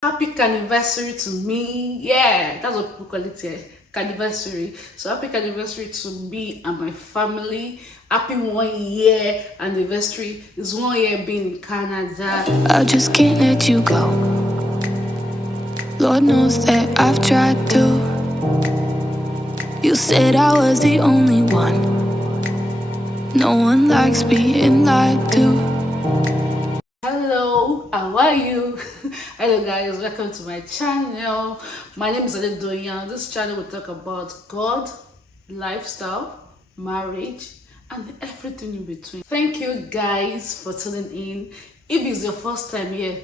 Happy Canniversary to me. Yeah, that's what people call it here. Canniversary. So happy Canniversary to me and my family. Happy 1 year anniversary. It's 1 year being in Canada. I just can't let you go. Lord knows that I've tried to. You said I was the only one. No one likes being lied to. Hello, how are you? Hello guys, welcome to my channel. My name is Adedoyan. This channel will talk about God, lifestyle, marriage, and everything in between. Thank you guys for tuning in. If it's your first time here,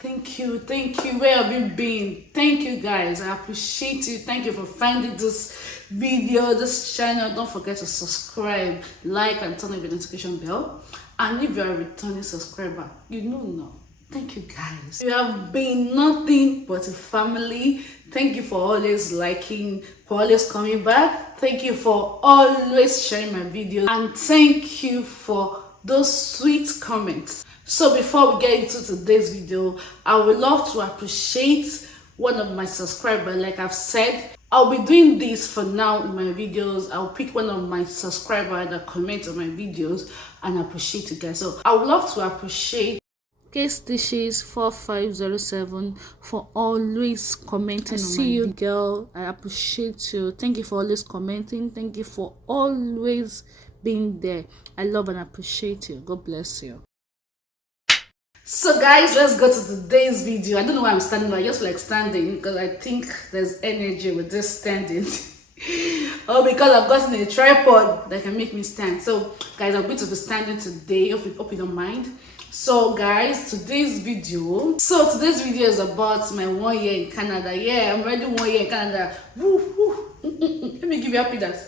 thank you. Where have you been? Thank you guys. I appreciate you. Thank you for finding this video, this channel. Don't forget to subscribe, like, and turn on the notification bell. And if you are a returning subscriber, you know now. Thank you guys. You have been nothing but a family. Thank you for always liking, for always coming back. Thank you for always sharing my videos. And thank you for those sweet comments. So before we get into today's video, I would love to appreciate one of my subscribers. Like I've said, I'll be doing this for now in my videos. I'll pick one of my subscribers that comment on my videos and appreciate you guys. So I would love to appreciate Case Dishes 4507 for always commenting. I see you, girl. I appreciate you. Thank you for always commenting. Thank you for always being there. I love and appreciate you. God bless you. So guys, let's go to today's video. I don't know why I'm standing, but I just like standing because I think there's energy with this standing. Oh, because I've gotten a tripod that can make me stand. So guys, I'm going to be standing today. Hope you don't mind. So guys, today's video is about my 1 year in Canada. Yeah, I'm already 1 year in Canada. Woo, woo. Let me give you happy dance.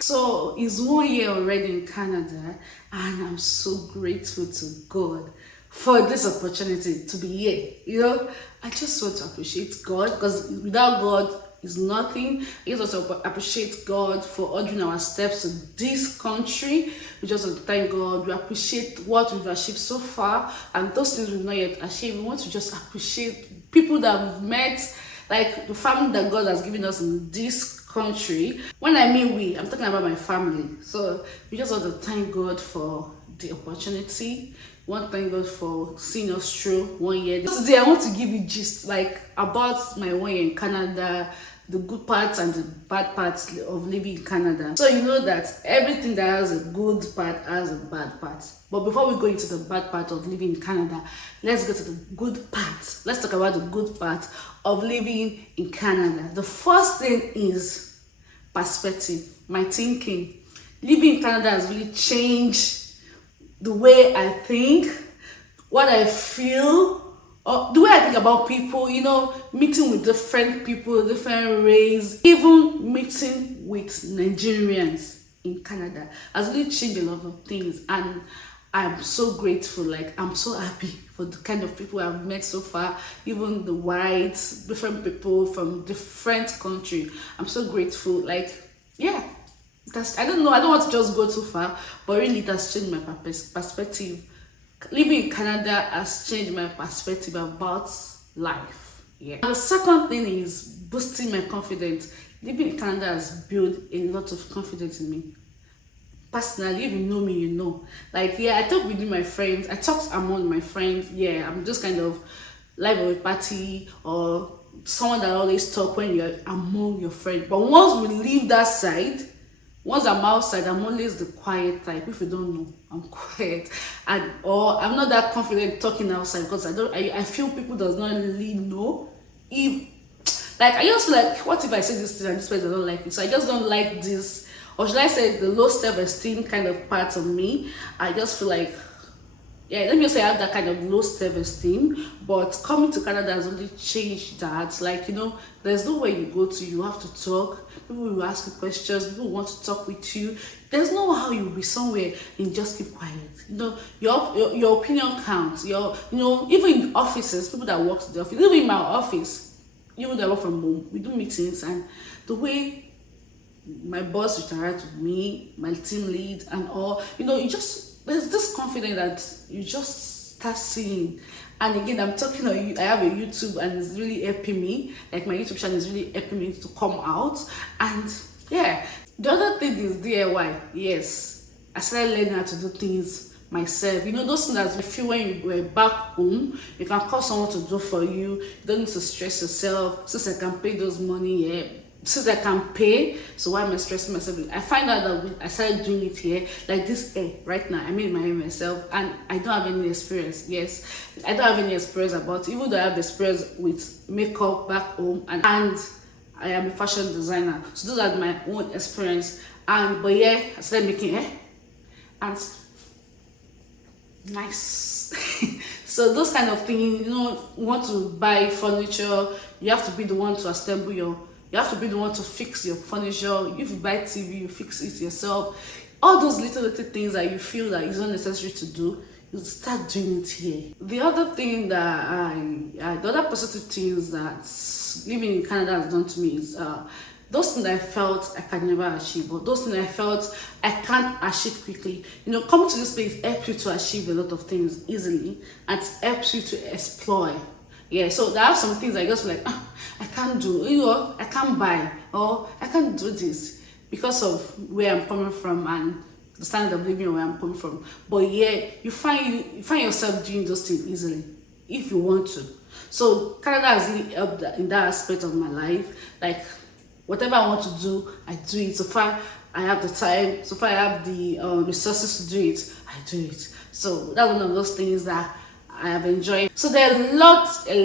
So it's 1 year already in Canada, and I'm so grateful to God for this opportunity to be here. You know, I just want to appreciate God because without God is nothing. I just want to appreciate God for ordering our steps to this country. We just want to thank God. We appreciate what we've achieved so far, and those things we've not yet achieved. We want to just appreciate people that we've met, like the family that God has given us in this country. When I mean we, I'm talking about my family. So we just want to thank God for the opportunity. We want to thank God for seeing us through 1 year. Today I want to give you gist like about my 1 year in Canada, the good parts and the bad parts of living in Canada. So you know that everything that has a good part has a bad part. But before we go into the bad part of living in Canada, let's go to the good part. Let's talk about the good part of living in Canada. The first thing is perspective, my thinking. Living in Canada has really changed the way I think, what I feel, or the way I think about people, you know, meeting with different people, different race, even meeting with Nigerians in Canada has really changed a lot of things. And I'm so grateful, like I'm so happy for the kind of people I've met so far, even the whites, different people from different countries. I'm so grateful. Like, yeah, I don't know, I don't want to just go too far, but really it has changed my perspective. Living in Canada has changed my perspective about life. Yeah. And the second thing is boosting my confidence. Living in Canada has built a lot of confidence in me. Personally, if you know me, you know. Like, yeah, I talk with my friends. I talk among my friends. Yeah, I'm just kind of live of a party or someone that always talk when you're among your friends. But once we leave that side, once I'm outside, I'm always the quiet type. If you don't know, I'm quiet, or I'm not that confident talking outside because I feel people does not really know if, like, I just feel like, what if I say this thing and this person don't like it? So I just don't like this, or should I say the low self-esteem kind of part of me. I just feel like, yeah, let me just say I have that kind of low self-esteem, but coming to Canada has really changed that. Like, you know, there's no way you go to, you have to talk. People will ask you questions, people want to talk with you. There's no how you'll be somewhere and just keep quiet. You know, your opinion counts. You know, even in the offices, people that work in the office, even in my office, even that work from home, we do meetings, and the way my boss interact with me, my team lead and all, you know, you just, there's this confidence that you just start seeing. And again, I'm talking on you. I have a YouTube and it's really helping me. Like my YouTube channel is really helping me to come out. And yeah, the other thing is DIY. Yes, I started learning how to do things myself. You know, those things that you feel when you were back home, you can call someone to do for you. You don't need to stress yourself. Since I can pay those money, yeah. Since I can pay, so why am I stressing myself? I find out that I started doing it here, like this hair right now. I made my hair myself, and I don't have any experience. Yes, I don't have any experience about it, even though I have the experience with makeup back home, and I am a fashion designer. So those are my own experience. And but yeah, I started making hair, and nice. So those kind of things, you know, you want to buy furniture, you have to be the one to assemble you have to be the one to fix your furniture. If you buy TV, you fix it yourself. All those little things that you feel that is not necessary to do, you start doing it here. The other thing that the other positive things that living in Canada has done to me is those things I felt I can never achieve, or those things I felt I can't achieve quickly. You know, coming to this place helps you to achieve a lot of things easily, and it helps you to explore. Yeah, so there are some things I just like, I can't do, you know, I can't buy, or I can't do this because of where I'm coming from and the standard of living where I'm coming from. But yeah, you find yourself doing those things easily if you want to. So Canada has really helped in that aspect of my life. Like whatever I want to do, I do it. So far I have the time, so far I have the resources to do it, I do it. So that's one of those things that I have enjoyed. So there are a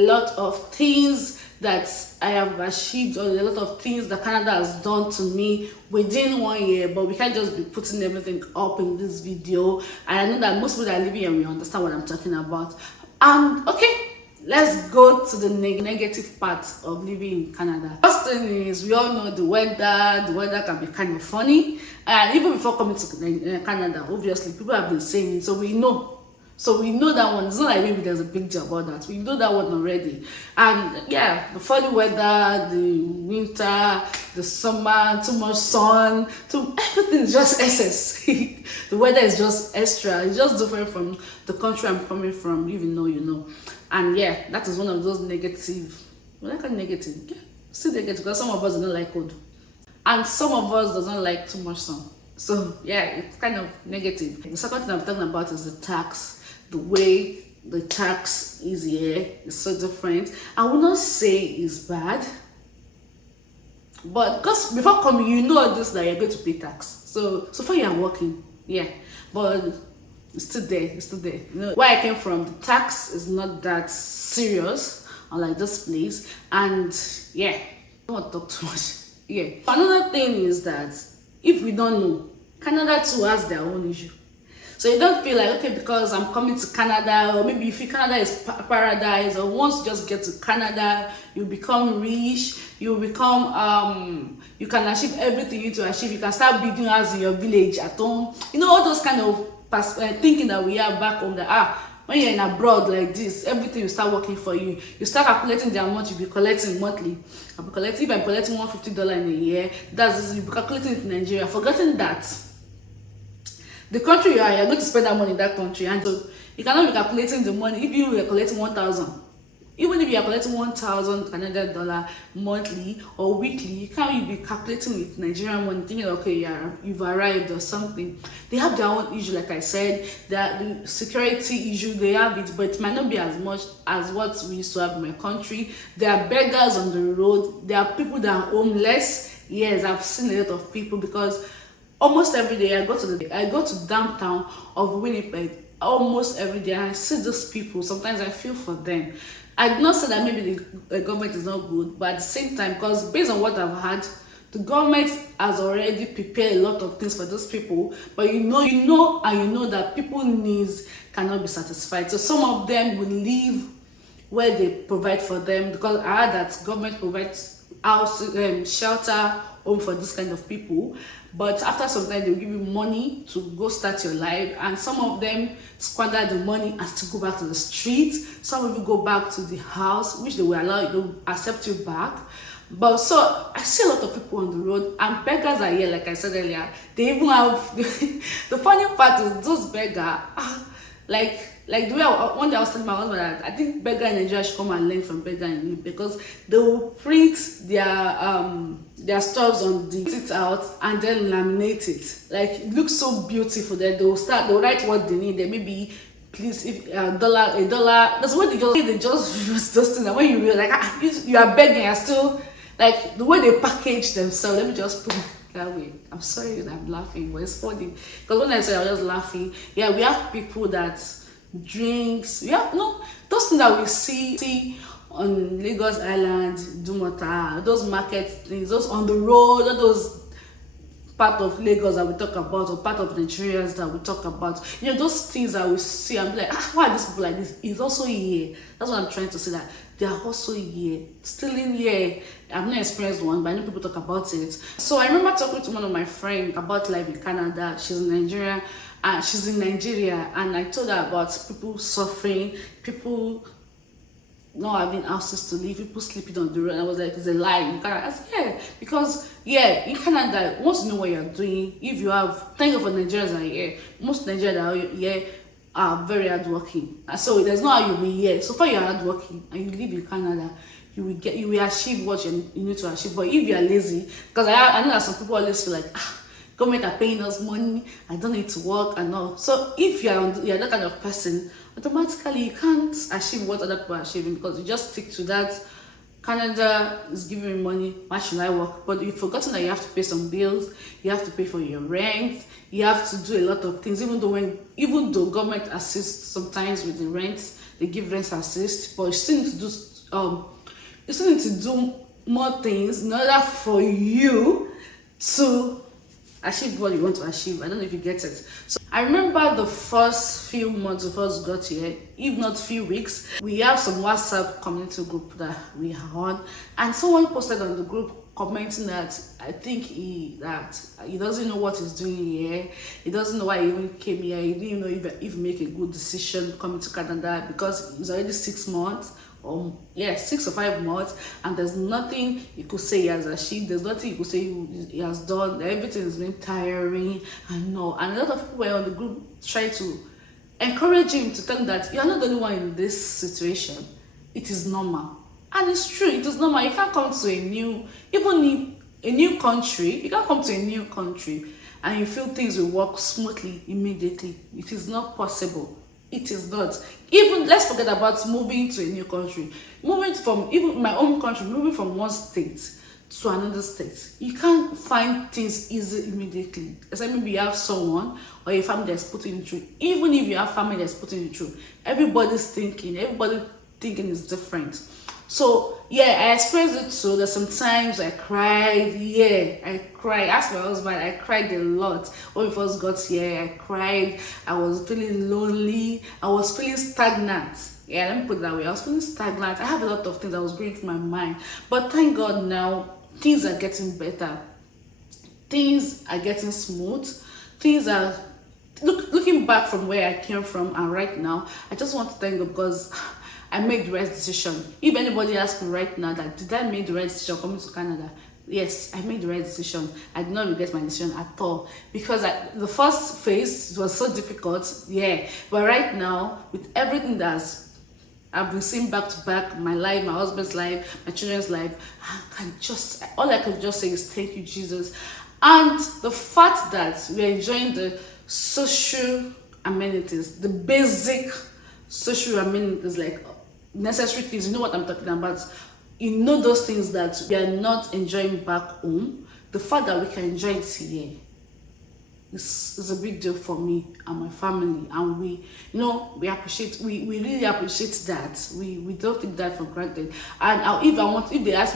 lot of things that I have achieved, or a lot of things that Canada has done to me within 1 year, but we can't just be putting everything up in this video. And I know that most people that are living here will understand what I'm talking about. And okay, let's go to the negative part of living in Canada. First thing is, we all know the weather can be kind of funny. And even before coming to Canada, obviously people have been saying it, so we know. So we know that one. It's not like maybe there's a big deal about that. We know that one already. And yeah, the funny weather, the winter, the summer, too much sun, everything is just excess. The weather is just extra. It's just different from the country I'm coming from, even though you know. And yeah, that is one of those negative. Well, I call negative. Yeah, still negative, because some of us don't like cold, and some of us doesn't like too much sun. So yeah, it's kind of negative. The second thing I'm talking about is the tax. The way the tax is here is so different. I will not say it's bad, but because before coming, you know this, that you're going to pay tax. So far you are working, yeah, but it's still there. It's still there. You know, where I came from, the tax is not that serious, unlike this place. And yeah, I don't want to talk too much. Yeah. Another thing is that if we don't know, Canada too has their own issue. So you don't feel like, okay, because I'm coming to Canada, or maybe you feel Canada is paradise, or once you just get to Canada, you become rich, you become, you can achieve everything you need to achieve. You can start building house in your village at home. You know, all those kind of thinking that we have back home, that when you're in abroad like this, everything will start working for you. You start calculating the amount you'll be collecting monthly. If I'm collecting $150 in a year, you'll be calculating it in Nigeria, forgetting that the country you're going to spend that money in that country, and so you cannot be calculating the money. If you were collecting 1,000, even if you are collecting 1,000 Canadian dollar monthly or weekly, you can't be calculating with Nigerian money, thinking, okay, yeah, you've arrived or something. They have their own issue, like I said, the security issue, they have it, but it might not be as much as what we used to have in my country. There are beggars on the road. There are people that are homeless. Yes, I've seen a lot of people, because almost every day I go to downtown of Winnipeg almost every day, and I see those people. Sometimes I feel for them. I do not say that maybe the government is not good, but at the same time, because based on what I've had, the government has already prepared a lot of things for those people. But you know that people's needs cannot be satisfied. So some of them will leave where they provide for them, because I heard that government provides house, shelter, home for this kind of people. But after some time, they'll give you money to go start your life, and some of them squander the money and still go back to the street. Some of you go back to the house, which they will allow you, they will accept you back. But so I see a lot of people on the road, and beggars are here, like I said earlier. They even have the funny part is those beggars, Like the way one day I was telling my husband that I think beggar in Nigeria should come and learn from beggar in Europe, because they will print their stuffs on the it out and then laminate it. Like it looks so beautiful that they'll write what they need. They maybe please if a dollar. That's what they just use those things. And when you realize like you are begging, you're still like the way they package themselves. Let me just put it that way. I'm sorry that I'm laughing, but it's funny because when I say I was just laughing. Yeah, we have people that drinks. Yeah, no, those things that we see on Lagos Island, Dumota, those market things, those on the road, all those part of Lagos that we talk about, or part of Nigerians that we talk about. You know, those things that we see, I'm like, why are these people like this? It's also here. That's what I'm trying to say, that they are also here, still in here. I've not experienced one, but I know people talk about it. So I remember talking to one of my friends about life in Canada. She's in Nigeria, and I told her about people suffering, people not having houses to live, people sleeping on the road. And I was like, it's a lie. You can't. I said, yeah, because in Canada, once you know what you're doing, if you have, thank God for Nigerians are here. Most Nigerians that are here are very hardworking. And so there's no how you'll be here. So far you're hardworking and you live in Canada, you will achieve what you need to achieve. But if you are lazy, because I know that some people always feel like, government are paying us money, I don't need to work and all. So if you're that kind of person, automatically you can't achieve what other people are achieving, because you just stick to that. Canada is giving me money, why should I work? But you've forgotten that you have to pay some bills, you have to pay for your rent, you have to do a lot of things. Even though government assists sometimes with the rent, they give rent assist, but you still need to do more things in order for you to achieve what you want to achieve. I don't know if you get it. So I remember the first few months we first got here, if not few weeks, we have some WhatsApp community group that we are on, and someone posted on the group commenting that I think he doesn't know what he's doing here. He doesn't know why he even came here. He didn't even know if he make a good decision coming to Canada, because it's already 6 months. 6 or 5 months, and there's nothing you could say he has achieved. There's nothing you could say he has done. Everything has been tiring. And a lot of people were on the group trying to encourage him, to tell him that you're not the only one in this situation. It is normal, and it's true. It is normal. You can't come to a new country. You can't come to a new country and you feel things will work smoothly immediately. It is not possible. It is not. Even let's forget about moving to a new country. Moving from even my own country, moving from one state to another state, you can't find things easy immediately. Except maybe you have someone or a family that's putting you through. Even if you have family that's putting you through, everybody thinking is different. So I experienced it too. That sometimes I cried. I cried. Ask my husband, I cried a lot when we first got here. I cried. I was feeling lonely. I was feeling stagnant. Let me put it that way. I was feeling stagnant. I have a lot of things that was going through my mind. But thank God now things are getting better. Things are getting smooth. Things are looking back from where I came from and right now, I just want to thank God, because I made the right decision. If anybody asks me right now that did I make the right decision coming to Canada, yes, I made the right decision. I did not regret my decision at all, because the first phase was so difficult, but right now with everything that's I've been seeing back to back, my life, my husband's life, my children's life, all I can just say is thank you, Jesus. And the fact that we're enjoying the social amenities, the basic social amenities, like necessary things, you know what I'm talking about. You know those things that we are not enjoying back home. The fact that we can enjoy it here is a big deal for me and my family, and we really appreciate that. We don't take that for granted. And if anybody asks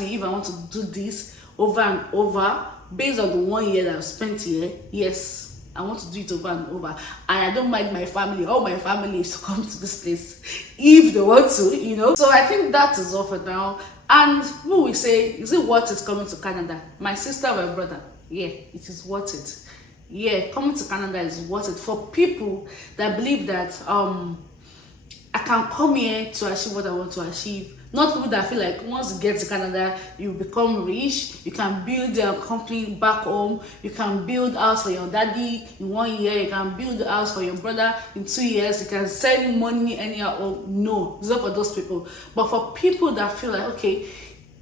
me if I want to do this over and over based on the 1 year that I've spent here, yes, I want to do it over and over. And I don't mind my family. All my family is to come to this place if they want to, So I think that is all for now. And who will say, is it worth it coming to Canada? My sister, my brother, it is worth it. Coming to Canada is worth it for people that believe that I can come here to achieve what I want to achieve. Not people that feel like once you get to Canada, you become rich, you can build a company back home, you can build house for your daddy in 1 year, you can build a house for your brother in 2 years, you can send money anyhow. Oh, no, it's not for those people. But for people that feel like, okay,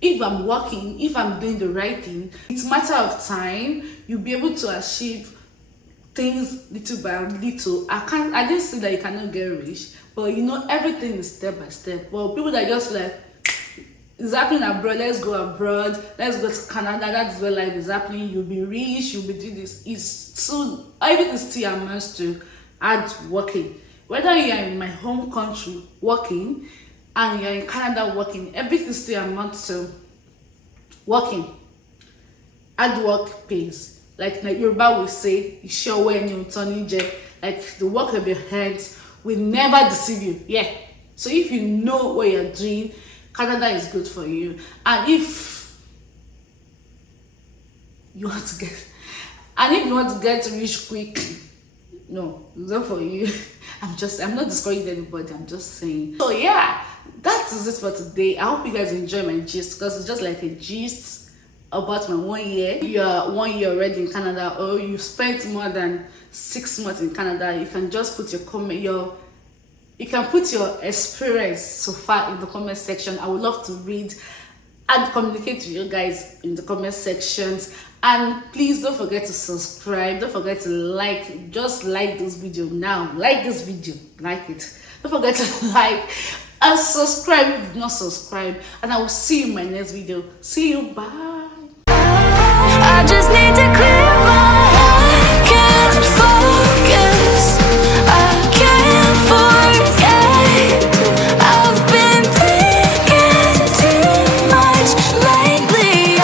if I'm working, if I'm doing the right thing, it's a matter of time, you'll be able to achieve things little by little. I didn't say that you cannot get rich, but you know, everything is step by step. But people that just like, it's happening abroad, let's go abroad, let's go to Canada, that's where life is happening, you'll be rich, you'll be doing this. It's so, everything still amounts to hard working. Whether you are in my home country working and you're in Canada working, everything still amounts to working. Hard work pays. Like Yoruba will say, "Show when you turn like the work of your hands will never deceive you." Yeah. So if you know what you're doing, Canada is good for you. And if you want to get rich quickly, no, it's not for you. I'm not discouraging anybody, I'm just saying. So yeah, that is it for today. I hope you guys enjoy my gist, because it's just like a gist about my 1 year. You're 1 year already in Canada, or you spent more than 6 months in Canada. You can just put your comment, you can put your experience so far in the comment section. I would love to read and communicate with you guys in the comment sections. And please don't forget to subscribe, don't forget to like, just like this video now, like this video, like it. Don't forget to like and subscribe if you've not subscribed, and I will see you in my next video. See you, bye. I just